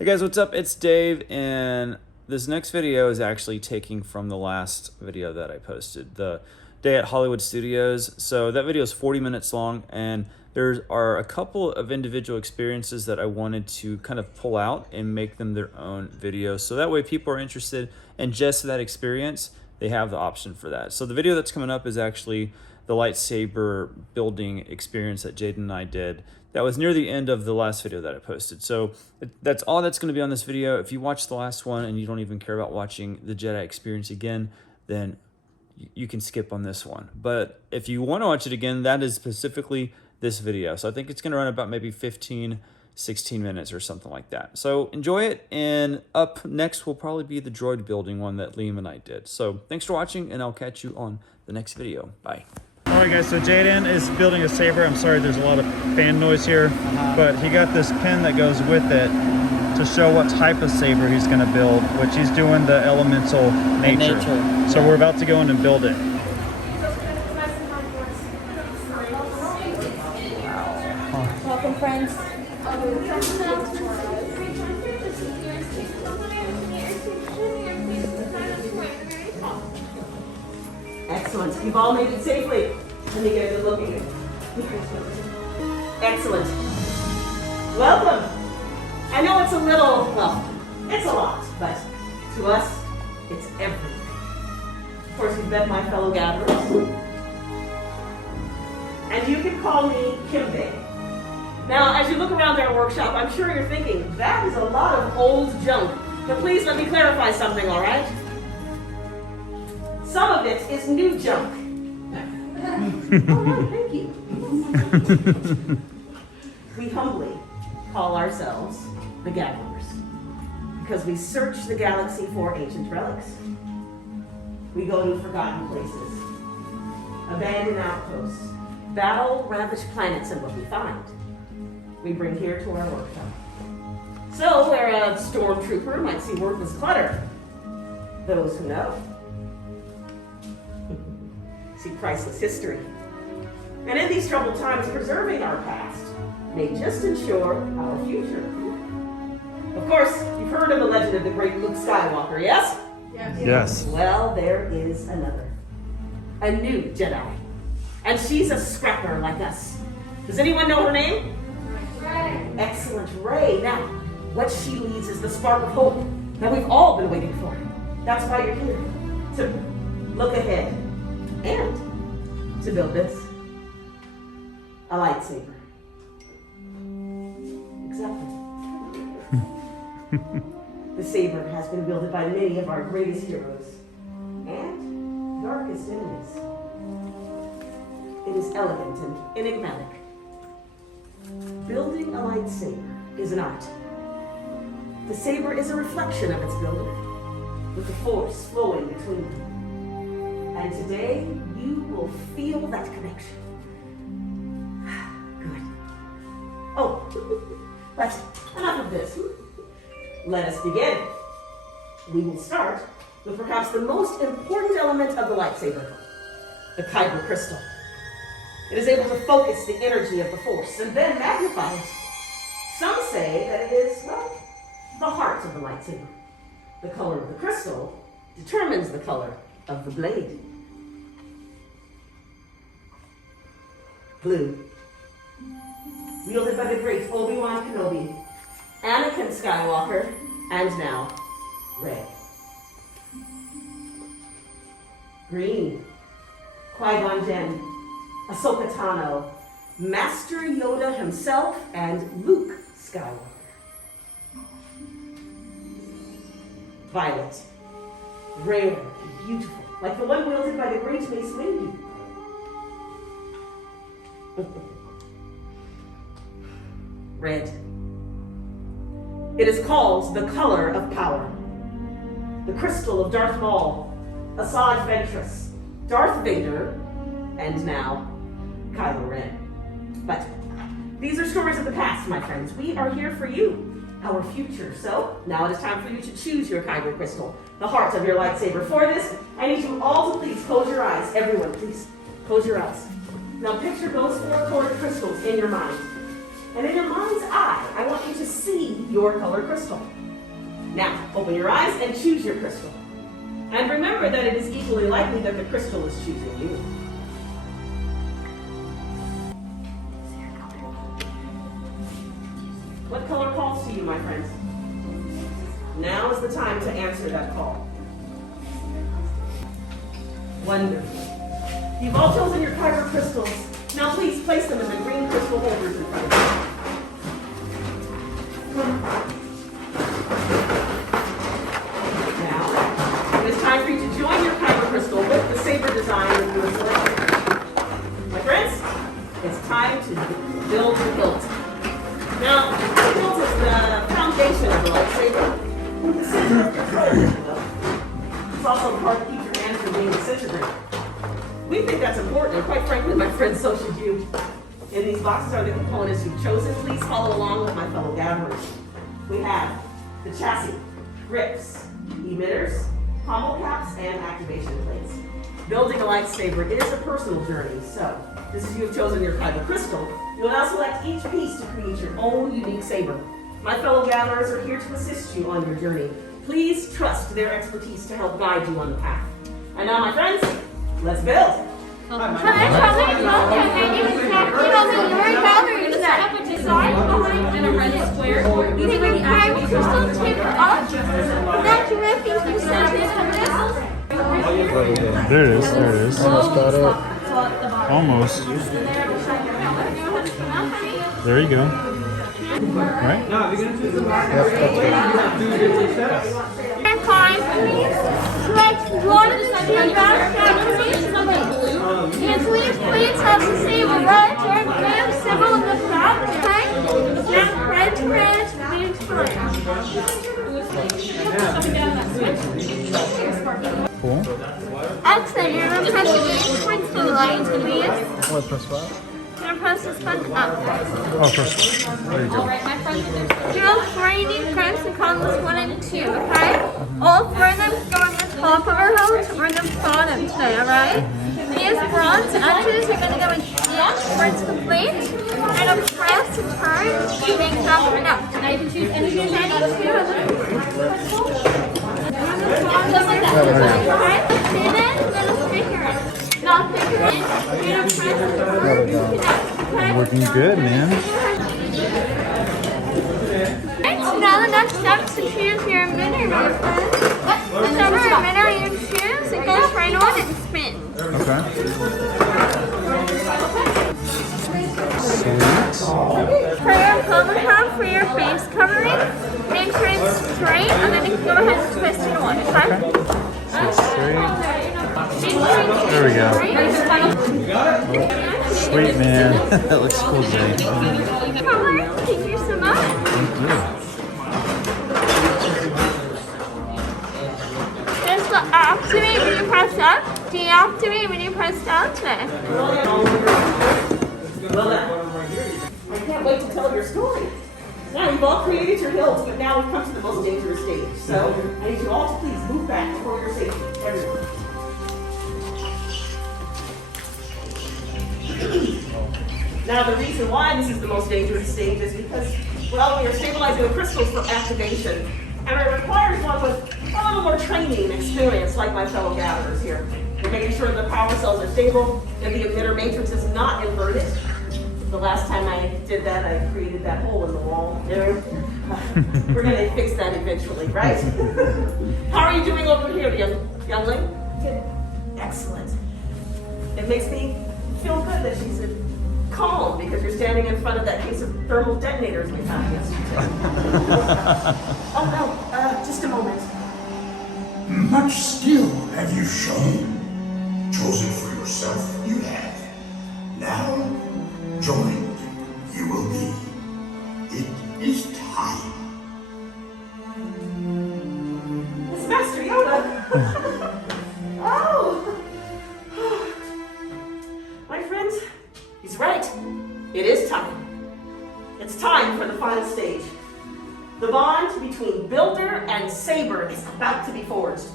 Hey guys, what's up? It's Dave, and this next video is actually taking from the last video that I posted, the day at Hollywood Studios. So that video is 40 minutes long, and there are a couple of individual experiences that I wanted to kind of pull out and make them their own videos. So that way people are interested in just that experience, they have the option for that. So the video that's coming up is actually the lightsaber building experience that Jaden and I did. That was near the end of the last video that I posted. So that's all that's going to be on this video. If you watched the last one and you don't even care about watching the Jedi experience again, then you can skip on this one. But if you want to watch it again, that is specifically this video. So I think it's going to run about maybe 15, 16 minutes or something like that. So enjoy it. And up next will probably be the droid building one that Liam and I did. So thanks for watching, and I'll catch you on the next video. Bye. Alright guys, so Jaden is building a saber. I'm sorry there's a lot of fan noise here, but he got this pin that goes with it to show what type of saber he's going to build, which he's doing the elemental nature. So we're about to go in and build it. Welcome, friends. Excellent. You've all made it safely. Let me get a good look at you. Excellent. Welcome. I know it's a little, well, it's a lot, but to us, it's everything. Of course, you've met my fellow gatherers. And you can call me Kimbe. Now, as you look around our workshop, I'm sure you're thinking, that is a lot of old junk. But please let me clarify something, all right? Some of it is new junk. All right, thank you. We humbly call ourselves the Gatherers because we search the galaxy for ancient relics. We go to forgotten places, abandoned outposts, battle-ravaged planets, and what we find, we bring here to our workshop. So, where a stormtrooper might see worthless clutter, those who know see priceless history. And in these troubled times, preserving our past may just ensure our future. Of course, you've heard of the legend of the great Luke Skywalker, yes? Yes. Well, there is another. A new Jedi. And she's a scrapper like us. Does anyone know her name? Rey. Excellent, Rey. Now, what she leads is the spark of hope that we've all been waiting for. That's why you're here. To look ahead. And to build this, a lightsaber. Exactly. The saber has been wielded by many of our greatest heroes and darkest enemies. It is elegant and enigmatic. Building a lightsaber is an art. The saber is a reflection of its builder, with the force flowing between them. And today, you will feel that connection. Good. Oh, but enough of this. Let us begin. We will start with perhaps the most important element of the lightsaber, the kyber crystal. It is able to focus the energy of the force and then magnify it. Some say that it is, well, the heart of the lightsaber. The color of the crystal determines the color of the blade. Blue. Wielded by the great Obi-Wan Kenobi, Anakin Skywalker, and now, Rey. Green. Qui-Gon Jinn, Ahsoka Tano, Master Yoda himself, and Luke Skywalker. Violet. Rare and beautiful, like the one wielded by the great Mace Windu. Red. It is called the color of power. The crystal of Darth Maul, Asajj Ventress, Darth Vader, and now Kylo Ren. But these are stories of the past, my friends. We are here for you, our future. So now it is time for you to choose your kyber crystal, the heart of your lightsaber. For this, I need you all to please close your eyes. Everyone, please close your eyes. Now picture those four colored crystals in your mind. And in your mind's eye, I want you to see your color crystal. Now, open your eyes and choose your crystal. And remember that it is equally likely that the crystal is choosing you. What color calls to you, my friends? Now is the time to answer that call. Wonderful. You've all chosen your kyber crystals. Now please place them in the green crystal holders in front of you. Now, it is time for you to join your kyber crystal with the saber design that you have selected. My friends, it's time to build the hilt. Now, the hilt is the foundation of the lightsaber. The center of control, if you will. It's also the part that keeps your hand from being disintegrated. We think that's important, and quite frankly, my friends, so should you. In these boxes are the components you've chosen. Please follow along with my fellow gatherers. We have the chassis, grips, emitters, pommel caps, and activation plates. Building a lightsaber is a personal journey, so just as you have chosen your kyber crystal, you will now select each piece to create your own unique saber. My fellow gatherers are here to assist you on your journey. Please trust their expertise to help guide you on the path. And now, my friends, let's build. In a red square. You can bring the actual crystal tape up. That dripping from There it is. Almost got it. Almost. There you go. Right? And fine, please. Select one of the two round families. And please have the saber red or blue symbol in the front. Okay? Now red to red, blue to red. Cool. Excellent. You're going to press the green towards the light, please. What, press what? You're going to press this button up. Oh, press. There you go. You'll finding first the columns 1 and 2, okay? All 4 of them go on the top of our house or the bottom today, alright? These bronze edges are going to go in each where it's complete. And a press and turn to make half enough. Now you can choose any two of the okay? See this? Little figure it. Now figure it. You're going to press and turn to connect, okay? Looking good, man. So now the next step is to choose your emitter, my friend. Whichever emitter you choose, it goes right on and spins. Okay. For your bubble cup, for your face covering, make sure it's straight, and then you can go ahead and twist it on, okay? There we go. Sweet, man. That looks cool, Jay. Thank you so much. Thank you. This will activate when you press up, deactivate when you press down today. I can't wait to tell your story. Now, you've all created your hills, but now we've come to the most dangerous stage. So, I need you all to please move back for your safety, everyone. Now, the reason why this is the most dangerous stage is because, well, we are stabilizing the crystals for activation, and it requires one with a little more training and experience, like my fellow gatherers here. We're making sure the power cells are stable, and the emitter matrix is not inverted. The last time I did that, I created that hole in the wall. We're going to fix that eventually, right? How are you doing over here, youngling? Good. Excellent. It makes me feel good that she's calm because you're standing in front of that case of thermal detonators we found yesterday. Oh no, just a moment. Much skill have you shown. Chosen for yourself, you have. Now, joined, you will be. It is time. It's Master Yoda. Oh. My friends, he's right. It is time. It's time for the final stage. The bond between builder and saber is about to be forged.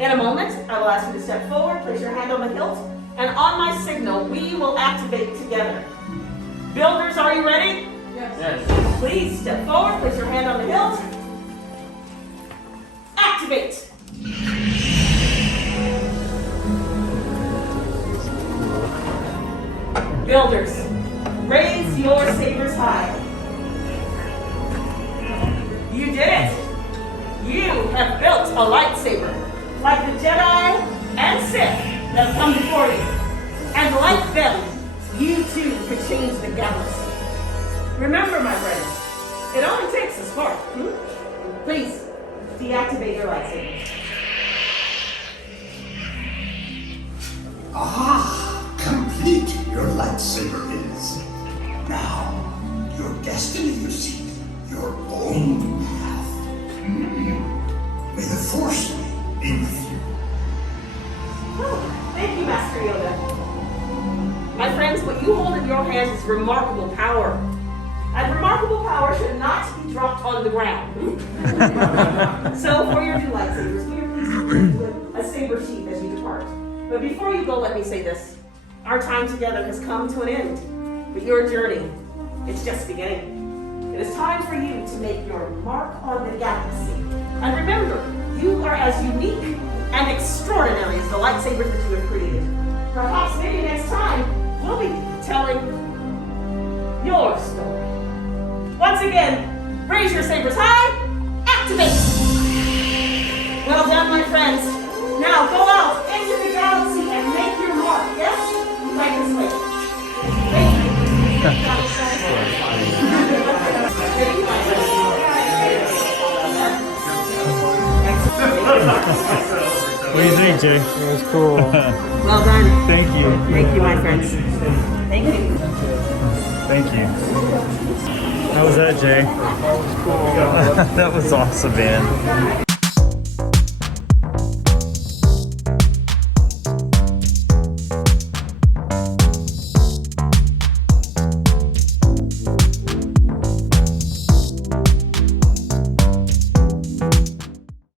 In a moment, I will ask you to step forward, place your hand on the hilt, and on my signal, we will activate together. Builders, are you ready? Yes. Please step forward, place your hand on the hilt. Activate. Builders, raise your sabers high. You did it. You have built a lightsaber, like the Jedi and Sith that have come before you. And like them, you too could change the galaxy. Remember, my friends, it only takes a spark. Please, deactivate your lightsaber. Ah, complete your lightsaber is. Now, your destiny, you seek, your own path. May the Force be with you. Oh, thank you, Master Yoda. My friends, what you hold in your hands is remarkable power. And remarkable power should not be dropped on the ground. So for your new lightsabers, will you please do a saber sheath as you depart. But before you go, let me say this. Our time together has come to an end. But your journey, it's just beginning. It is time for you to make your mark on the galaxy. And remember, you are as unique and extraordinary as the lightsabers that you have created. Perhaps maybe next time, we'll be telling your story. Once again, raise your sabers high, activate! Well done, my friends. Now go out into the galaxy and make your mark, yes? Right this way. Thank you. What do you think, Jay? It was cool. Well done. Thank you. Thank you, my friends. Thank you. Thank you. How was that, Jay? That was cool. That was awesome, man.